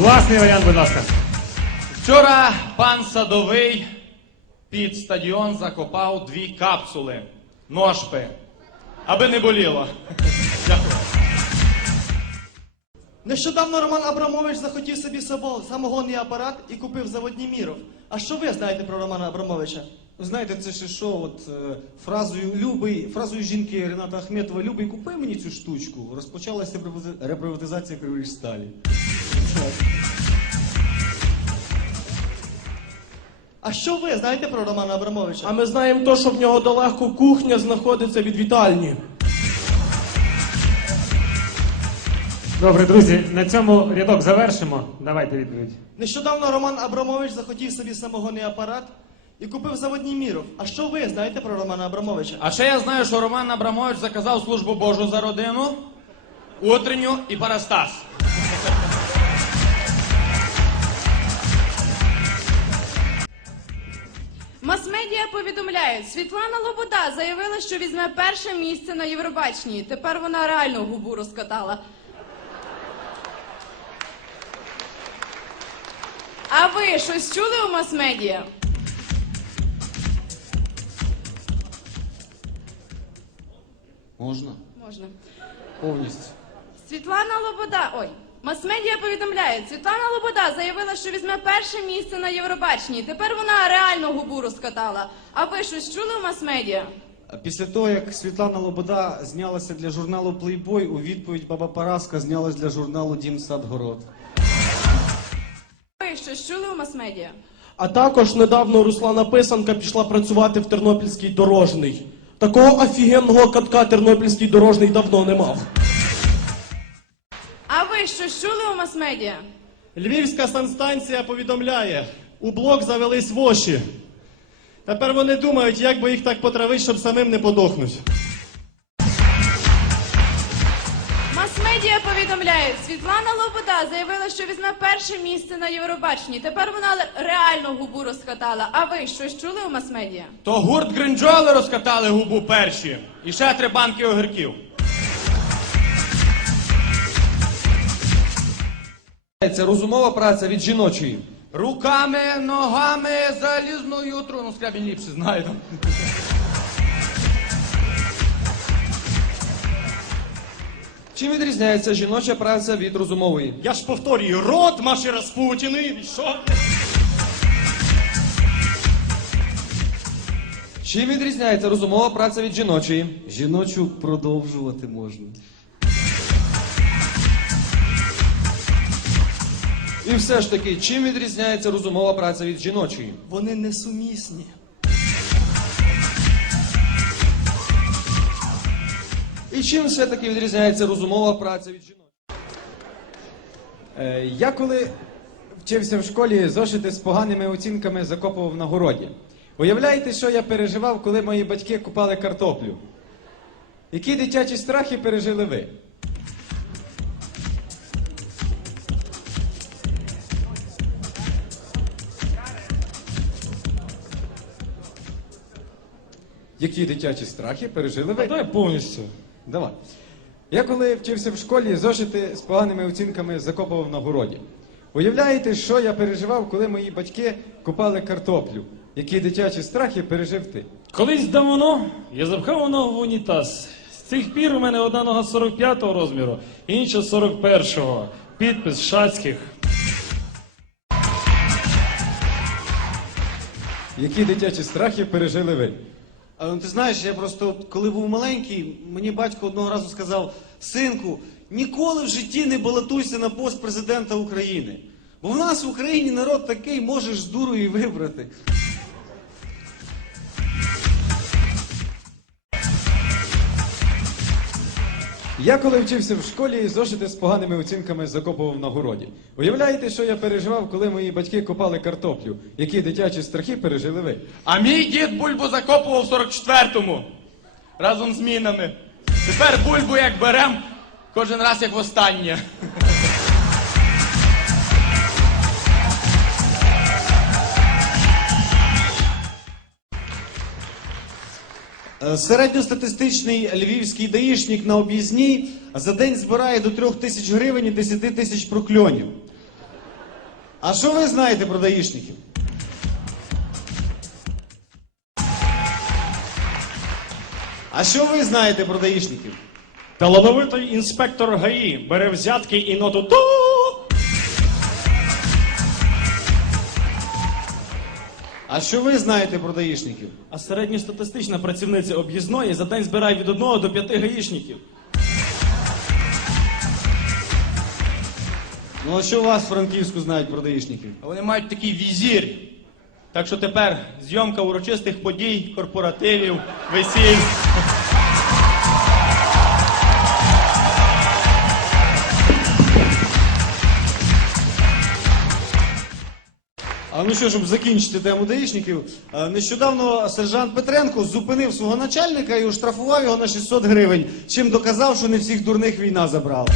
Власний варіант, будь ласка. Вчора пан садовий під стадіон закопав дві капсули ножпи. Аби не боліло. Дякую. Нещодавно Роман Абрамович захотів собі самогонний апарат і купив заводні міров. А що ви знаєте про Романа Абрамовича? знаєте, це ще що, от е, фразою любий, фразою жінки Рената Ахметова Любий, купи мені цю штучку. Розпочалася реприватизація Кривої Сталі. А що ви знаєте про Романа Абрамовича? А ми знаємо то, що в нього далеко кухня знаходиться від вітальні. Добре, друзі, на цьому рядок завершимо. Давайте відповідь. Нещодавно Роман Абрамович захотів собі самогонний апарат і купив заводній міров. А що ви знаєте про Романа Абрамовича? А ще я знаю, що Роман Абрамович заказав службу Божу за родину, утренню і парастас. Медіа повідомляють, Світлана Лобода заявила, що візьме перше місце на Євробачній. Тепер вона реально губу розкатала. А ви щось чули у мас-медіа? Можна? Можна. Повністю. Світлана Лобода. Ой. Мас-медіа повідомляють, Світлана Лобода заявила, що візьме перше місце на Євробаченні. Тепер вона реально губу розкатала. А ви щось чули в мас-медіа? Після того, як Світлана Лобода знялася для журналу Плейбой, у відповідь Баба Параска знялась для журналу Дім Садгород. Ви щось чули в мас А також недавно Руслана Писанка пішла працювати в Тернопільський дорожний. Такого офігенного катка Тернопільський дорожний давно не мав ви щось чули у мас-медіа? Львівська санстанція повідомляє, у блок завелись воші. Тепер вони думають, як би їх так потравити, щоб самим не подохнуть. Мас-медіа повідомляють, Світлана Лобода заявила, що візьме перше місце на Євробаченні. Тепер вона реально губу розкатала. А ви щось чули у мас-медіа? То гурт Гринджоли розкатали губу перші. І ще три банки огірків. Розумова праця від жіночої. Руками, ногами, залізною труну Ну, Скрябін ліпше знає там. Чим відрізняється жіноча праця від розумової? Я ж повторюю, рот маші Распутіни. Що? Чим відрізняється розумова праця від жіночої? Жіночу продовжувати можна. І все ж таки, чим відрізняється розумова праця від жіночої? Вони несумісні. І чим все-таки відрізняється розумова праця від жіночої? Е, Я коли вчився в школі, зошити з поганими оцінками закопував на городі. Уявляєте, що я переживав, коли мої батьки купали картоплю? Які дитячі страхи пережили ви? які дитячі страхи пережили ви. Дай повністю. Давай. Я коли вчився в школі, зошити з поганими оцінками закопував на городі. Уявляєте, що я переживав, коли мої батьки купали картоплю? Які дитячі страхи пережив ти? Колись давно я запхав ногу в унітаз. З цих пір у мене одна нога 45-го розміру, інша 41-го. Підпис шацьких. Які дитячі страхи пережили ви? Ну, ти знаєш, я просто, коли був маленький, мені батько одного разу сказав: синку, ніколи в житті не балотуйся на пост президента України. Бо в нас в Україні народ такий, можеш з дурою вибрати. Я коли вчився в школі, зошити з поганими оцінками закопував на городі. Уявляєте, що я переживав, коли мої батьки копали картоплю, які дитячі страхи пережили ви. А мій дід бульбу закопував в 44-му разом з мінами. Тепер бульбу як берем, кожен раз як востаннє. Е, середньостатистичний львівський даїшник на об'їзній за день збирає до 3 тисяч гривень і 10 тисяч прокльонів. А що ви знаєте про даїшників? А що ви знаєте про даїшників? Талановитий інспектор ГАІ бере взятки і ноту. А що ви знаєте про даїшників? А середньостатистична працівниця об'їзної за день збирає від одного до п'яти гаїшників. Ну а що у вас в Франківську знають про даїшників? Вони мають такий візір. Так що тепер зйомка урочистих подій, корпоративів, весіль. Ну що, щоб закінчити тему даїшників, е, нещодавно сержант Петренко зупинив свого начальника і оштрафував його на 600 гривень, чим доказав, що не всіх дурних війна забрала.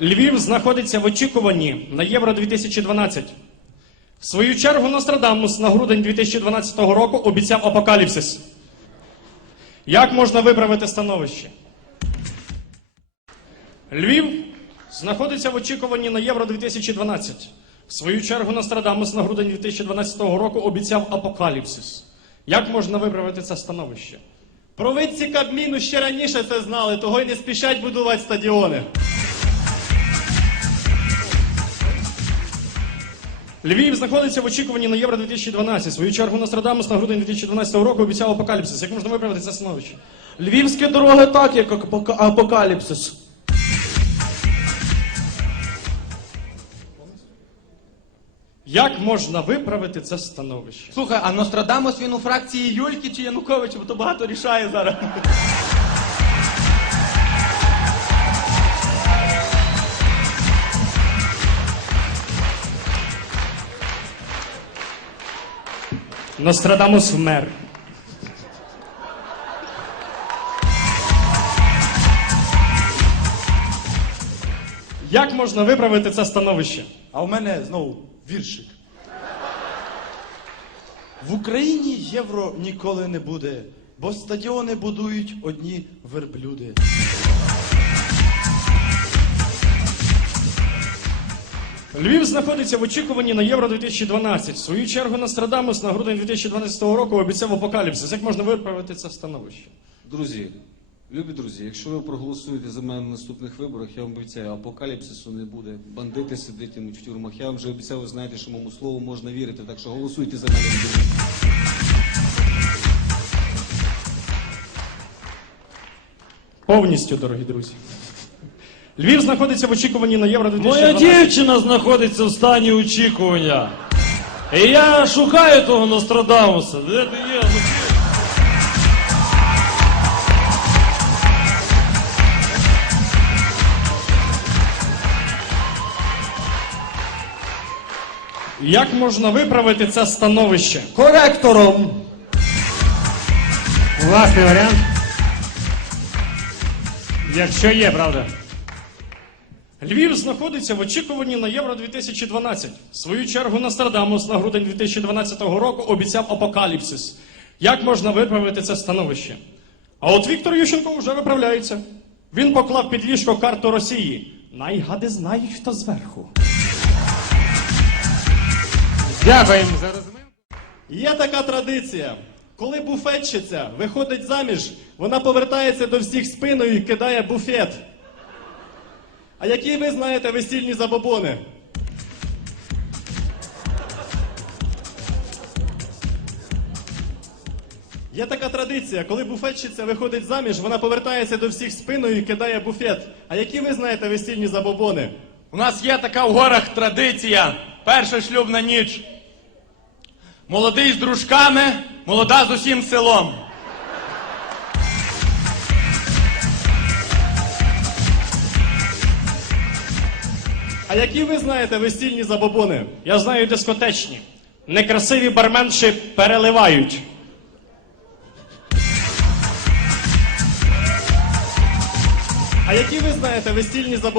Львів знаходиться в очікуванні на Євро 2012. В свою чергу Нострадамус на грудень 2012 року обіцяв апокаліпсис. Як можна виправити становище? Львів знаходиться в очікуванні на Євро 2012. В свою чергу Нострадамус на грудень 2012 року обіцяв апокаліпсис. Як можна виправити це становище? Провидці Кабміну ще раніше це знали, того й не спішать будувати стадіони. Львів знаходиться в очікуванні на Євро 2012. свою чергу Нострадамус на грудень 2012 року обіцяв апокаліпсис. Як можна виправити це становище? Львівські дороги так, як апокаліпсис. Як можна виправити це становище? Слухай, а Нострадамус він у фракції Юльки чи Януковича, бо то багато рішає зараз. Нострадамус вмер. Як можна виправити це становище? А у мене знову віршик. В Україні євро ніколи не буде, бо стадіони будують одні верблюди. Львів знаходиться в очікуванні на євро 2012. В свою чергу Нострадамус на грудень 2012 року обіцяв апокаліпсис. Як можна виправити це становище? Друзі. Любі друзі, якщо ви проголосуєте за мене на наступних виборах, я вам обіцяю, апокаліпсису не буде. Бандити сидитимуть в тюрмах. Я вам вже обіцяв, ви знаєте, що моєму слову можна вірити. Так що голосуйте за мене. Повністю, дорогі друзі. Львів знаходиться в очікуванні на євро 2012. Моя дівчина знаходиться в стані очікування. І я шукаю того Нострадамуса. Де ти є? Як можна виправити це становище? Коректором. Власний варіант. Якщо є, правда. Львів знаходиться в очікуванні на Євро 2012. В свою чергу Нострадамус на грудень 2012 року обіцяв апокаліпсис. Як можна виправити це становище? А от Віктор Ющенко вже виправляється. Він поклав під ліжко карту Росії. Найгади знають хто зверху. Дякуємо за розминку. Є така традиція. Коли буфетчиця виходить заміж, вона повертається до всіх спиною і кидає буфет. А які ви знаєте весільні забобони? Є така традиція, коли буфетчиця виходить заміж, вона повертається до всіх спиною і кидає буфет. А які ви знаєте весільні забобони? У нас є така в горах традиція. Перша шлюбна ніч. Молодий з дружками, молода з усім селом. А які ви знаєте весільні забобони? Я знаю дискотечні. Некрасиві барменші переливають. А які ви знаєте весільні забобони?